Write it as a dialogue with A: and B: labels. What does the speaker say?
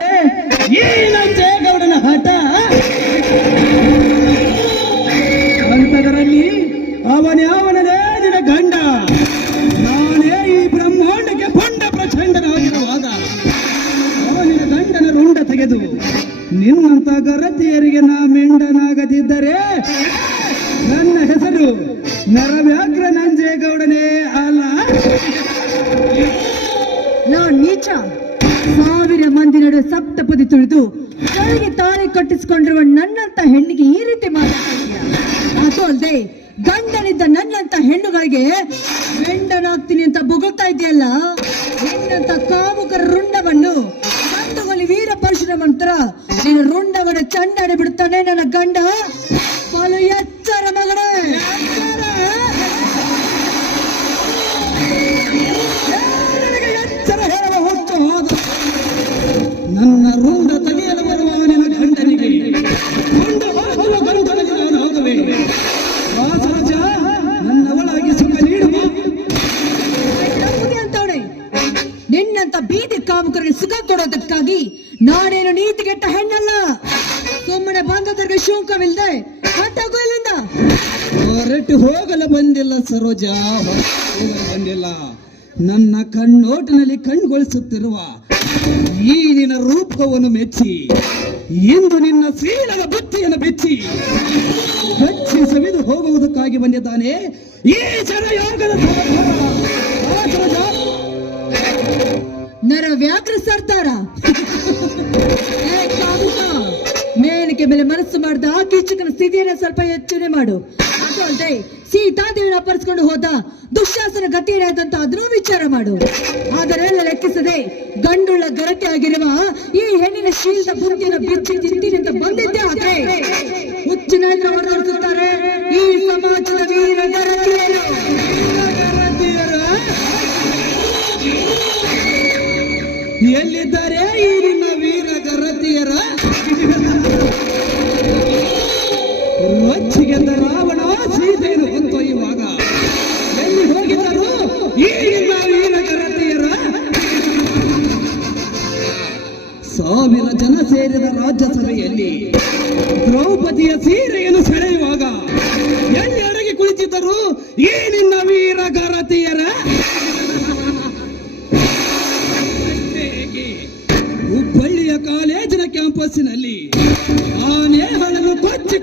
A: ಏನಂತೆ ಜಯಗೌಡನ ಹಠ? ಅಂತದರಲ್ಲಿ ಅವನ್ಯಾವನದೇ ನಿನ ಗಂಡ. ನಾನೇ ಈ ಬ್ರಹ್ಮಾಂಡಕ್ಕೆ ಪಂಡ ಪ್ರಚಂಡನಾಗಿರುವಾಗ ಅವನಿನ ಗಂಡನ ರುಂಡ ತೆಗೆದು ನಿನ್ನಂತ ಗರತಿಯರಿಗೆ ನಾ ಮೆಂಡನಾಗದಿದ್ದರೆ ನನ್ನ ಹೆಸರು ನರವ್ಯಾಘ್ರ ನಂಜೇಗೌಡನೇ ಅಲ್ಲ?
B: ನಾ ನೀಚ. ಮಂದಿ ನಡುವೆ ಸಪ್ತಪದಿ ತುಳಿದು ಕೈಗೆ ತಾಳಿ ಕಟ್ಟಿಸಿಕೊಂಡಿರುವ ನನ್ನಂತ ಹೆಣ್ಣಿಗೆ ಈ ರೀತಿ ಅದು ಗಂಡನಿದ್ದ ನನ್ನಂತ ಹೆಣ್ಣುಗಳಿಗೆ ಗಂಡನಾಗ್ತೀನಿ ಅಂತ ಬೊಗಳ್ತಾ ಇದೆಯಲ್ಲ, ನಿನ್ನಂತ ಕಾಮುಕರ ರುಂಡವನ್ನು ಸಂದುಗಲಿ ವೀರ ಪರಶುರಾಮಂತರ ನಿನ್ನ ರುಂಡವನ್ನು ಚಂಡಾಡಿ ಬಿಡ್ತಾನೆ ನನ್ನ ಗಂಡ. ಬಲು ಎಚ್ಚರ ಬೀದಿ ಕಾಮಕರಿಗೆ ಸುಖ ಕೊಡೋದಕ್ಕಾಗಿ ನಾನೇನು ನೀತಿಗೆಟ್ಟ ಹೆಣ್ಣಲ್ಲ? ಸುಮ್ಮನೆ ಬಂದದರಿಗೆ ಶುಂಕವಿಲ್ಲದೆ ಇಲ್ಲಿಂದ
A: ಹೊರಟು ಹೋಗಲು ಬಂದಿಲ್ಲ ಸರೋಜ ಹೋಗಲು ಬಂದಿಲ್ಲ. ನನ್ನ ಕಣ್ಣೋಟಿನಲ್ಲಿ ಕಣ್ಗೊಳಿಸುತ್ತಿರುವ ಈ ನಿನ್ನ ರೂಪವನ್ನು ಮೆಚ್ಚಿ, ಇಂದು ನಿನ್ನ ಶೀಲದ ಬುತ್ತಿಯನ್ನು ಬೆಚ್ಚಿ ಹಚ್ಚಿ ಸವಿದು ಹೋಗುವುದಕ್ಕಾಗಿ ಬಂದಿದ್ದಾನೆ ಈ ಜನಯೋಗದ ಧರ್ಮಧರ.
B: ವ್ಯಾಘ್ರ ಸರ್ದಾರ. ಮೇಲಿಕೆ ಮೇಲೆ ಮನಸ್ಸು ಮಾಡಿದ ಆ ಕೀಚಕನ ಸ್ಥಿತಿಯನ್ನ ಸ್ವಲ್ಪ ಯೋಚನೆ ಮಾಡು. ಅದು ಸೀತಾದೇವಿನ ಅಪರಿಸ್ಕೊಂಡು ಹೋದ ದುಶ್ಯಾಸನ ಗತಿ ಏನಾಯ್ತಂತ ಅದನ್ನೂ ವಿಚಾರ ಮಾಡು. ಅದನ್ನೆಲ್ಲ ಲೆಕ್ಕಿಸದೆ ಗಂಡುಳ್ಳ ಗರಕೆ ಆಗಿರುವ ಈ ಹೆಣ್ಣಿನ ಶೀಲದ ಬುದ್ಧಿಯನ್ನು ಬಿಚ್ಚಿ ತಿಂತೀನಿ ಅಂತ ಬಂದಿದ್ದೆ ಆದ್ರೆ ಹುಚ್ಚಿನ
A: ಎಲ್ಲಿದ್ದಾರೆ ಇಲ್ಲಿನ ವೀರ ಗರತಿಯರ? ರೊಚ್ಚಿಗೆದ್ದ ರಾವಣ ಸೀತೆಯನ್ನು ಹೊತ್ತೊಯ್ಯುವಾಗ ಎಲ್ಲಿ ಹೋಗಿದ್ದರು? ಈ ನಿನ್ನ ವೀರ ಗರತಿಯರ? ಸಾವಿರ ಜನ ಸೇರಿದ ರಾಜ್ಯಸಭೆಯಲ್ಲಿ ದ್ರೌಪದಿಯ ಸೀರೆಯನ್ನು ಸೆಳೆಯುವಾಗ ಎಲ್ಲಿ ಅಡಗಿ ಕುಳಿತಿದ್ದರು? ಈ ನಿನ್ನ ವೀರ ಕ್ಯಾಂಪಸ್ಸಿನಲ್ಲಿ ಆನೆ ಹಣ್ಣನ್ನು ಕೊಚ್ಚಿ